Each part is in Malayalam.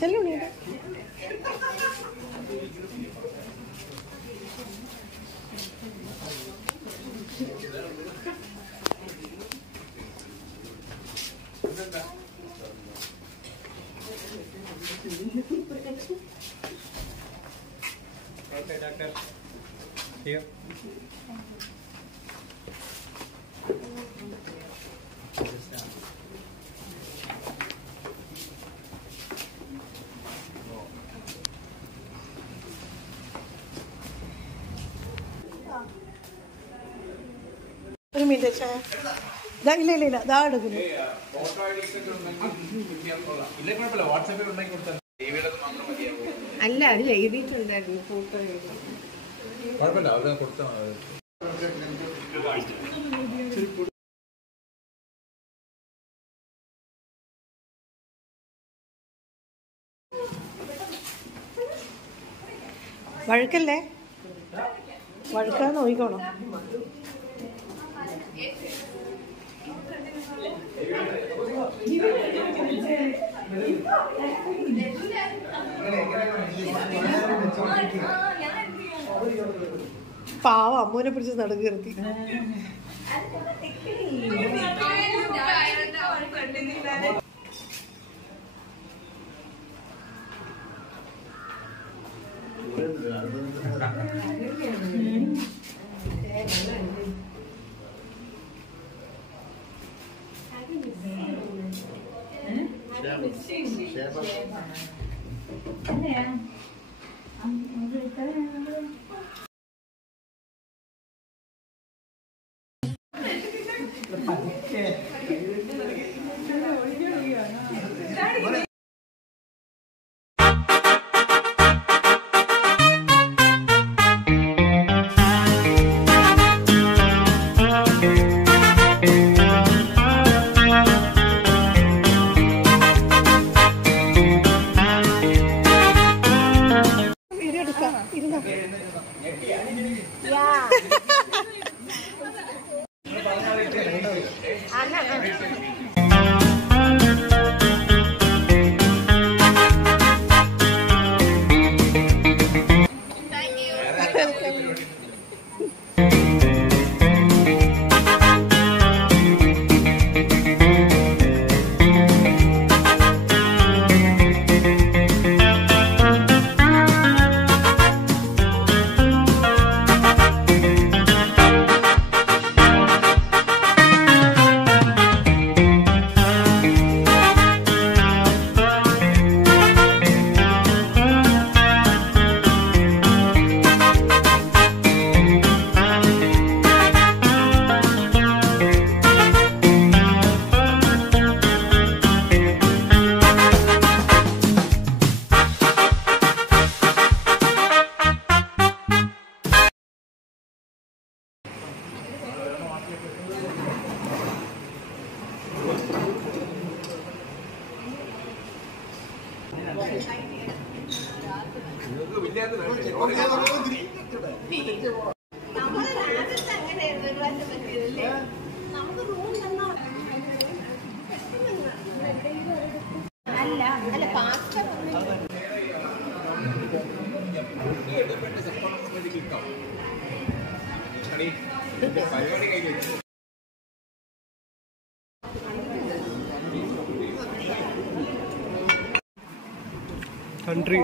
ചെല്ലുണീ Okay, doctor. Here. ഒരു മിനിറ്റ് ഇല്ല ഇല്ല ഇല്ല ഇതാ എടുക്കുന്നു അല്ല അതിൽ എഴുതിയിട്ടുണ്ടായിരുന്നു ഫോട്ടോ കുഴപ്പമില്ല അവിടെ കൊടുത്താൽ വഴുക്കല്ലേ വഴുക്കാന്ന് നോക്കിക്കോണം പാവം അമ്മൂനെ പിടിച്ച് നടുക്ക് നിർത്തി country.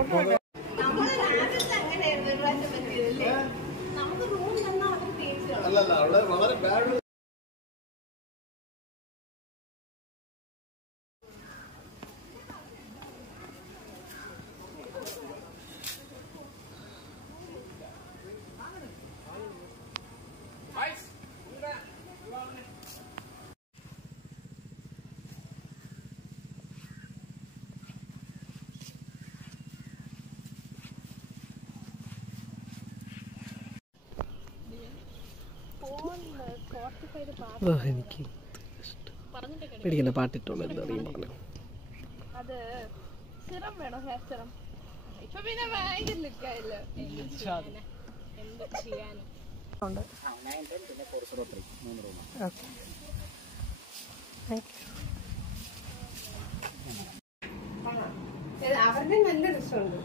എനിക്ക് പേടിക്കണ്ട പാട്ടിട്ടോളൂ എന്താണെങ്കിലും പറഞ്ഞു. അത് സിറം വേണോ? ഹെയർ സിറം ഇപ്പൊ പിന്നെ ഭയങ്കര ലുക്കായില്ലോ. എന്ത് ചെയ്യാനും അവരുടെ ഉണ്ട്.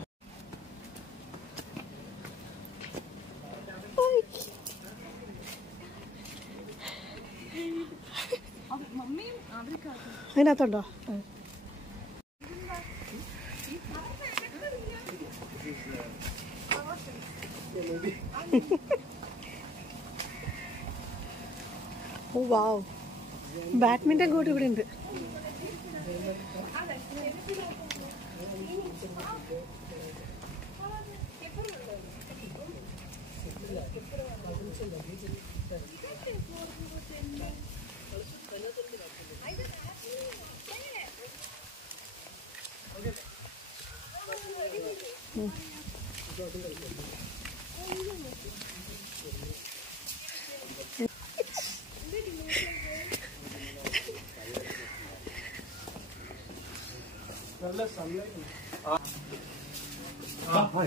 അതിനകത്തുണ്ടോ? ഓ വാവ്, ബാഡ്മിന്റൺ കോർട്ട് ഇവിടെ ഉണ്ട്.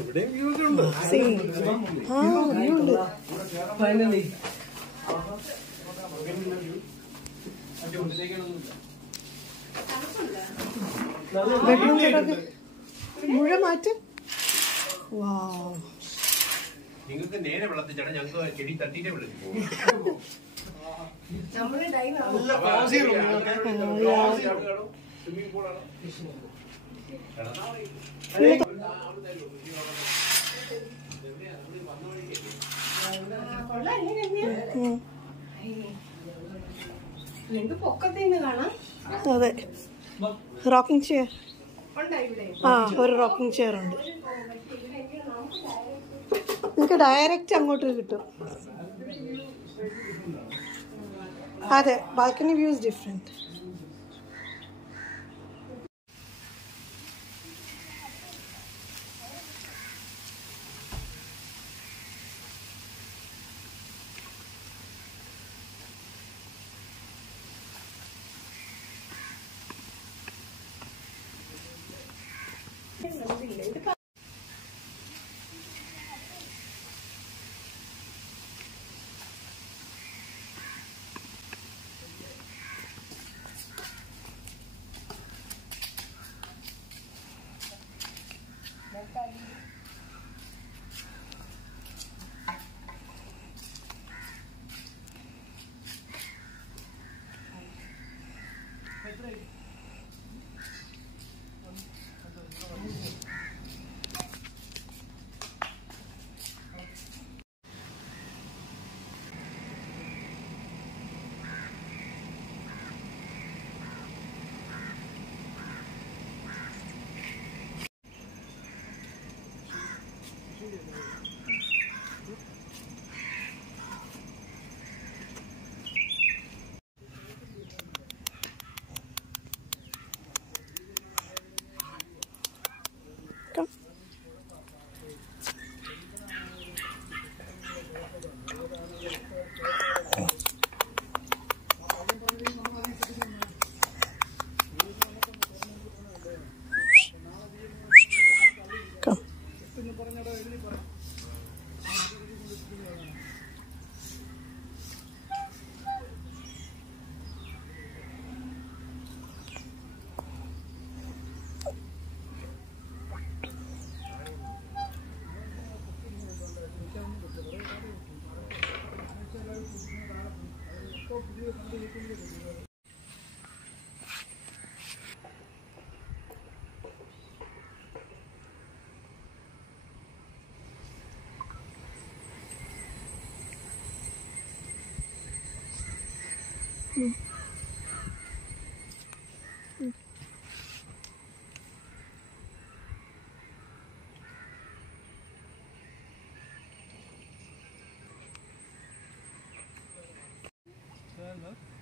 ഇവിടെ വ്യൂസ് ഉണ്ട്. ബെഡ്റൂം മുഴുവൻ മാറ്റ്. വാവ്, നിങ്ങൾക്ക് നേരെ വെള്ളത്തിൽ ചാടാൻ, ഞങ്ങൾക്ക് ചെടി തട്ടിട്ടേ വെള്ളത്തിൽ പോകും. സ്വിമ്മിംഗ് പൂളാണ്. നിങ്ങൾക്ക് പൊക്കത്തിന് കാണാം. അതെ, റോക്കിംഗ് ചെയർ. ഉണ്ടോ ഇവിടെ? ആ, ഒരു റോക്കിംഗ് ചെയർ ഉണ്ട്. നിങ്ങൾക്ക് ഡയറക്റ്റ് അങ്ങോട്ട് കിട്ടും. അതെ, ബാൽക്കണി വ്യൂ ഇസ് ഡിഫറെന്റ്.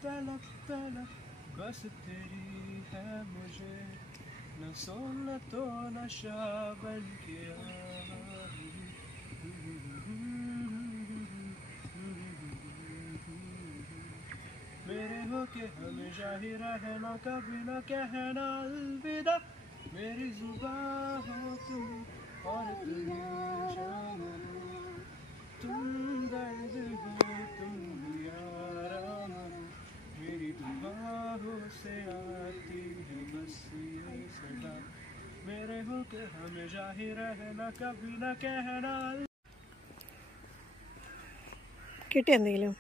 तड़प तड़प बस तेरी है मुझे, न सोना तो नशा बन के मेरे हो के हमेशा ही रहना, कभी न कहना अलविदा, मेरी जुबान हो तुम और तुम जान, तुम दर्द हो तुम याराम, मेरी दुआओं से आती है बस ये सदा, मेरे होके हमें जाहिर रहना कभी ना कहना. കിട്ടിയ എന്തെങ്കിലും?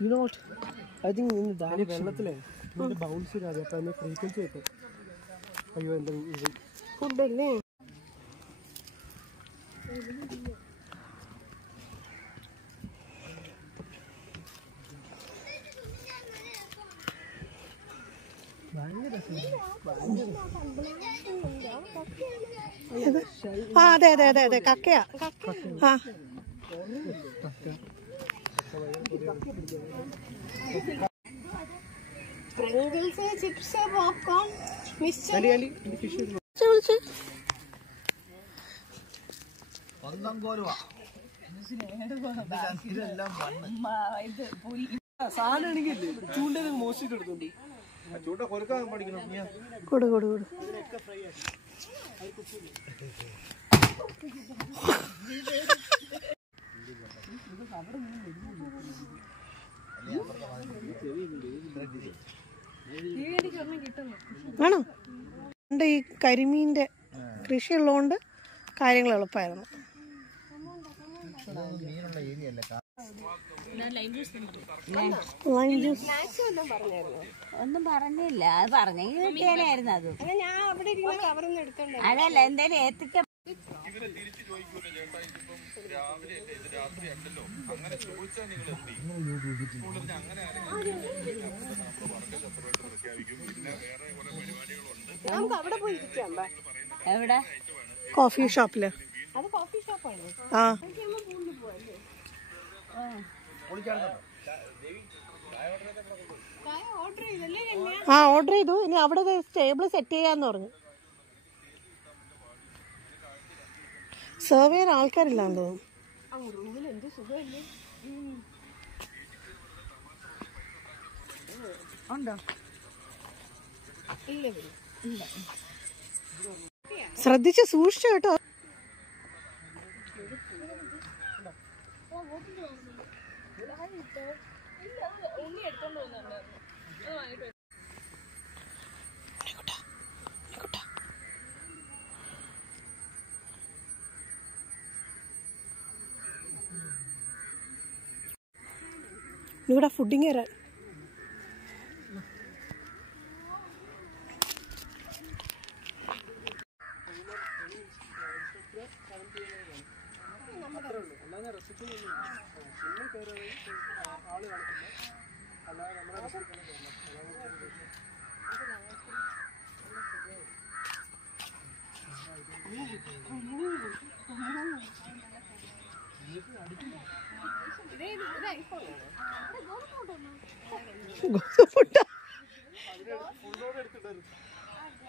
You know what? I think in the direction വെള്ളത്തിലെ ബൗൺസ് ചെയ്യാതെ അപ്പൊ അതിന് ഫ്രീക്വൻസി കിട്ടും. അയ്യോ എന്തെങ്കിലും ഫുഡല്ലേ? ആ അതെ അതെ അതെ അതെ കക്കയാ. ആ സ്പ്രിങ്കിൾസ്, ചിപ്സ്, പോപ്കോൺ, മിക്സ്ചർ. വിളിച്ച് സാധനമാണെങ്കിൽ ചൂണ്ട മോശിട്ട് എടുത്തോണ്ട് ചൂണ്ട കൊരുക്കാൻ പഠിക്കണം. കൊടു കൊടു കൊടു. ആണോ? പണ്ട് ഈ കരിമീൻ്റെ കൃഷി ഉള്ളതുകൊണ്ട് കാര്യങ്ങൾ എളുപ്പമായിരുന്നു. ലൈം ജ്യൂസ് ഒന്നും പറഞ്ഞില്ല. അത് പറഞ്ഞെങ്കിൽ കിട്ടിയാലായിരുന്നു അത്. ഞാൻ അവിടെ ഇരിക്കുന്ന കവറൊന്നും എടുത്തോണ്ട് അതല്ല എന്തായാലും ഏത്തക്ക നമുക്ക് അവിടെ പോയി ഇരിക്കാം. എവിടെ? കോഫി ഷോപ്പില്. അത് കോഫി ഷോപ്പാണ്. ആ ഓർഡർ ചെയ്തല്ലേ? ആ ഓർഡർ ചെയ്തു. ഇനി അവിടെ ടേബിൾ സെറ്റ് ചെയ്യാന്ന് പറഞ്ഞു. സെർവ് ചെയ്യാൻ ആൾക്കാരില്ലാന്ന് തോന്നുന്നു. റൂമിൽ എന്ത് സുഖമല്ലേ? ഉണ്ടോ? ഇല്ല ഇല്ല. ശ്രദ്ധിച്ച് സൂക്ഷിച്ചു കേട്ടോ. ഇവിടെ ഫുഡിങ് തരാൻ.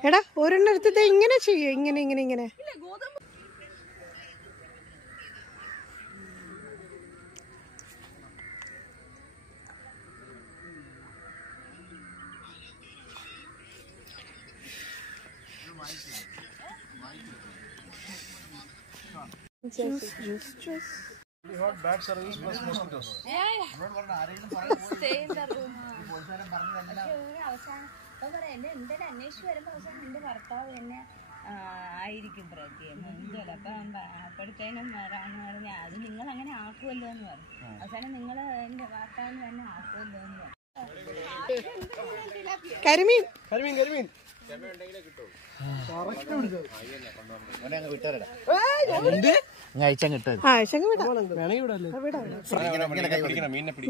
എടാ ഒരെണ്ണം എടുത്തിട്ട് ഇങ്ങനെ ചെയ്യോ? ഇങ്ങനെ ഇങ്ങനെ ഇങ്ങനെ. Bad service plus mosquitoes. എന്തെങ്കിലും അന്വേഷിച്ച് വരുമ്പോ അവസാനം എന്റെ ഭർത്താവ് തന്നെ ആയിരിക്കും പ്രത്യേകം എന്തല്ല. അപ്പൊ അപ്പോഴത്തേനും റാണു പറഞ്ഞ അത് നിങ്ങൾ അങ്ങനെ ആക്കുമല്ലോ എന്ന് പറഞ്ഞു. അവസാനം നിങ്ങൾ എന്റെ ഭർത്താവിന് തന്നെ ആക്കുമല്ലോ എന്ന് പറഞ്ഞു. കരിമീൻ.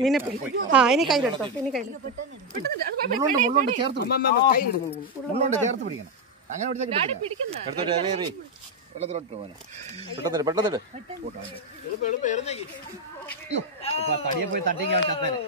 മീനെ പിടി. ആ ഇനി കയ്യിലെടുത്തോ. ഇനി കയ്യിലെടുത്തോ. ചേർത്ത് പിടിക്കണം. അങ്ങനെ പെട്ടെന്ന് പോയി തട്ടിക്കാൻ ചത്തേനെ.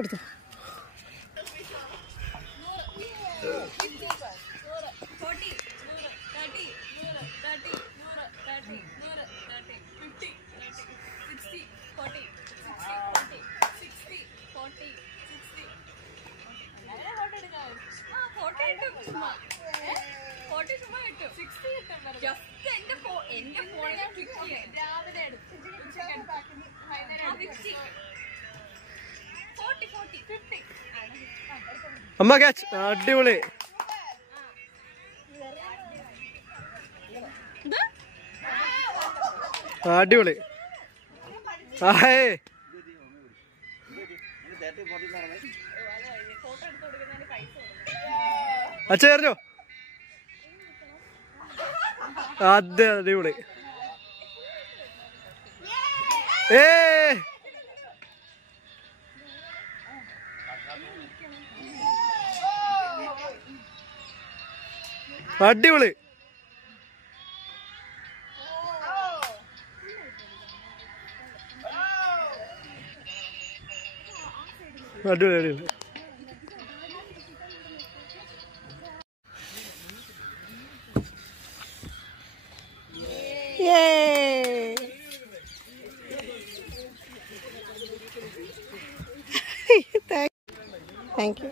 എടുത്തു. അമ്മ ക്യാച്ച്. അടിപൊളി. അടിപൊളി. അച്ഛ എറിഞ്ഞോ. അതെ അടിപൊളി. അടിപൊളി. അടിപൊളി അടിപൊളി. Thank you.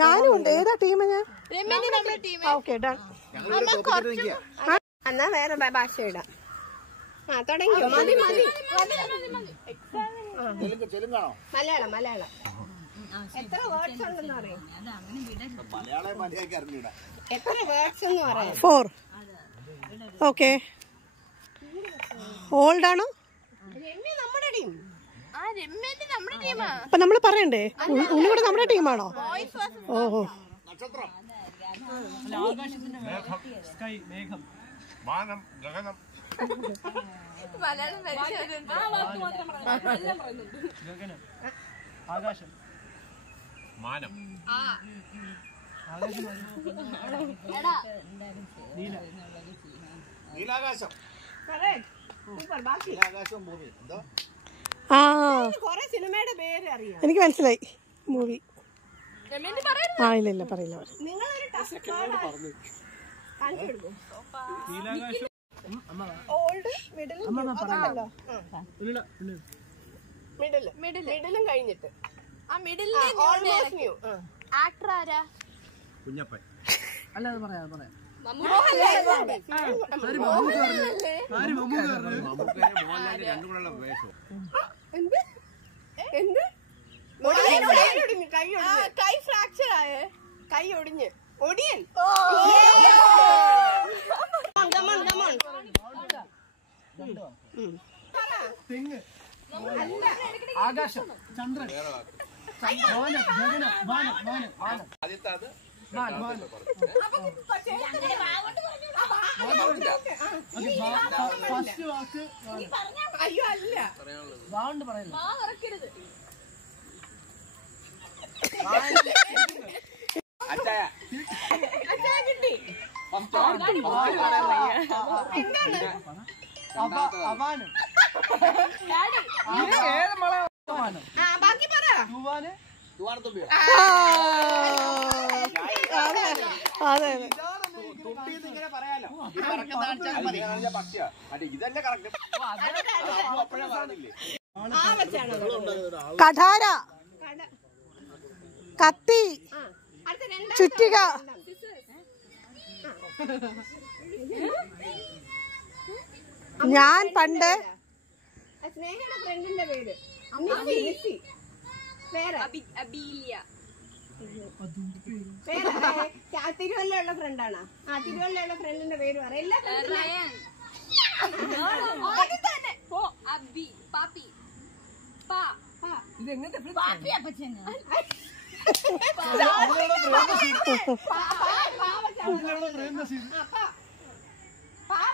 ഞാനും ഉണ്ട്. ഏതാ ടീം? ഞാൻ ഓക്കെ ഡൺ. എന്നാ വേറെ ഭാഷ ഇടാം. തുടങ്ങിയോ? മതി മതി. മലയാളം മലയാളം. എത്ര വേർഡ്സ് ഉണ്ടെന്ന് അറിയാം? എത്ര വേർഡ്സ് എന്ന് പറയാം? 4. ഓക്കെ. ഓൾഡ് ആണോ? നമ്മുടെ ടീം. അപ്പൊ നമ്മള് പറയണ്ടേ? ഉണ്ണിവിടെ നമ്മുടെ ടീമാണോ? ഓഹോ. ആകാശം. മാനം. നീലാകാശം. ആ കൊറേ സിനിമയുടെ പേര് അറിയാം. എനിക്ക് മനസ്സിലായി. മൂവി. ആ ഇല്ല ഇല്ല പറയില്ല. നിങ്ങളൊരു ടഫ് കാർഡ് ഓൾഡ് മിഡിലും മിഡിലും കഴിഞ്ഞിട്ട് ഓൾമോസ്റ്റ് ന്യൂ. ആക്ടർ ആരാ? കുഞ്ഞപ്പൻ. അല്ലാതെ പറയാം പറയാം. കൈ ഫ്രാക്ചർ ആയേ? കൈ ഒടിഞ്ഞ്. ഒടിയൻ. ആകാശം. ചന്ദ്രൻ. ആദ്യത്തെ അത് ഫസ്റ്റ് വാക്ക് അയ്യോ അല്ല വാണ്ട് പറയുന്നു. അച്ചായ അച്ഛാ കിട്ടി അവാനും ബാക്കി പറ തൂവാന് തുവാനത്തുമ്പിയോ അതെ തുപ്പിന്ന് ഇങ്ങനെ പറയാലോ. ഇത് കറക്റ്റ് കാണിച്ചാൽ മതി. പക്ഷിയാ അല്ലെ ഇതല്ലേ കറക്റ്റ്. അപ്പോഴേ പറഞ്ഞില്ലേ ആ വെച്ചാണോ കഠാര, കത്തി, അടുത്ത രണ്ടാം ചുറ്റിക, ഞാൻ പണ്ട് സ്നേഹയുടെ ഫ്രണ്ടിന്റെ പേര് നിസ്സി. പേര് തിരുവല്ലയുള്ള ഫ്രണ്ടാണ്. ആ തിരുവല്ലയുള്ള ഫ്രണ്ടിന്റെ പേര് പറ. എല്ലാ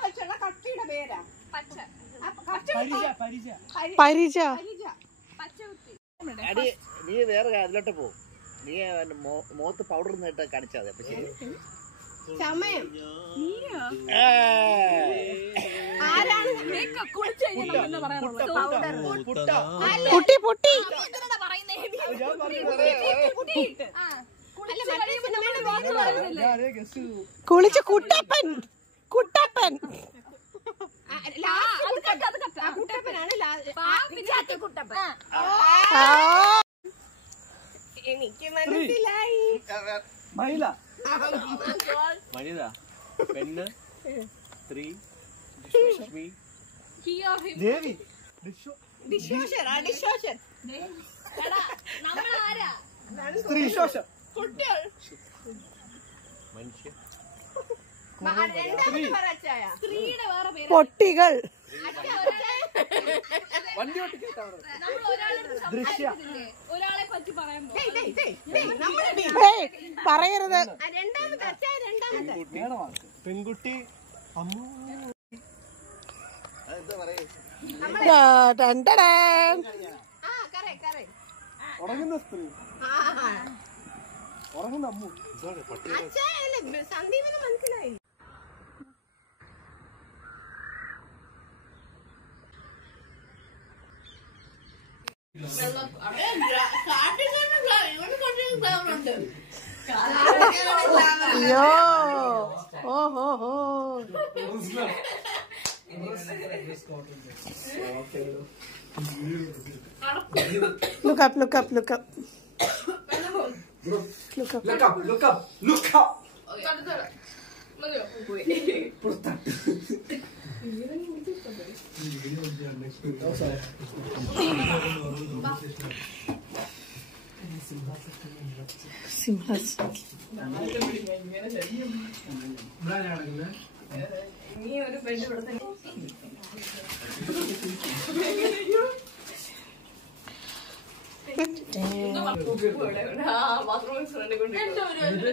വെച്ചുള്ള കക്ഷിയുടെ പേരാ പരിച. അടി നീ വേറെ അതിലോട്ട് പോ. നീ മുഖത്ത് പൗഡർ ഇട്ട് കാണിച്ചാൽ മതി. അപ്പൊ ശരി. സമയം പുട്ടി പുട്ടി കുളിച്ച് കുട്ടപ്പൻ കുട്ടപ്പൻ കുട്ടപ്പനാണ് എനിക്ക് മനസ്സിലായി. മഹിള മനിത പെണ്ണ് സ്ത്രീ ലക്ഷ്മി ദേവി ഡിഷോഷർ ഡിഷോഷർ സ്ത്രീ ശോഷം കുട്ടികൾ മനുഷ്യൻ രണ്ടാമത് പറ അച്ചായ. പൊട്ടികൾ വണ്ടി ഓട്ടിക്കാ ദൃശ്യ ഏയ് പറയരുത്. രണ്ടാമത്തെ അച്ചായ രണ്ടാമത്തെ വേണോ പെൺകുട്ടി അമ്മു അതെന്താ പറയേ ടണ്ടടൻ. ആ കറേ കറേ ഉറങ്ങുന്ന സ്ത്രീ ഉറങ്ങുന്ന അമ്മു അച്ചായ സന്ദീപിന് മനസ്സിലായി. അയ്യോ ഓഹോ ഹോ. Look up, look up, look up. Look up. look up സിംഹാസനം.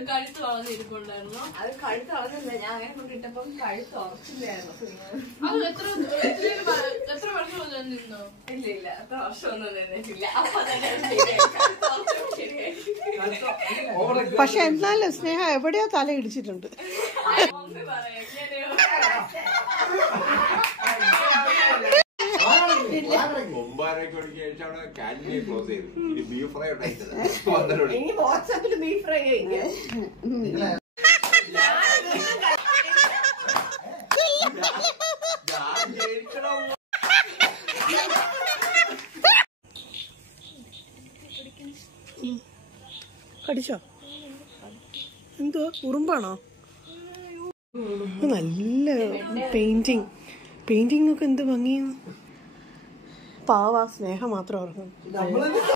കഴുത്ത് വളർന്നിരിക്കുണ്ടായിരുന്നു. അത് കഴുത്ത് വളർന്നില്ല. ഞാൻ അങ്ങനെ കൊണ്ടിട്ടപ്പം കഴുത്ത് ഉറച്ചില്ലായിരുന്നു. എത്ര വർഷം നിന്നോ? ഇല്ല ഇല്ല അത്ര വർഷമൊന്നും നിന്നിട്ടില്ല. അപ്പൊ തന്നെ പക്ഷെ എന്നാലും സ്നേഹ എവിടെയോ തല ഇടിച്ചിട്ടുണ്ട്. ഇനി വാട്സാപ്പിൽ ബീഫ് ഫ്രൈ കഴിക്കാം. കടിച്ചോ? എന്തോ ഉറുമ്പാണോ? നല്ല പെയിന്റിംഗ് ഒക്കെ എന്ത് ഭംഗിയാണ്. പാവ സ്നേഹം മാത്രം ഓർക്കും.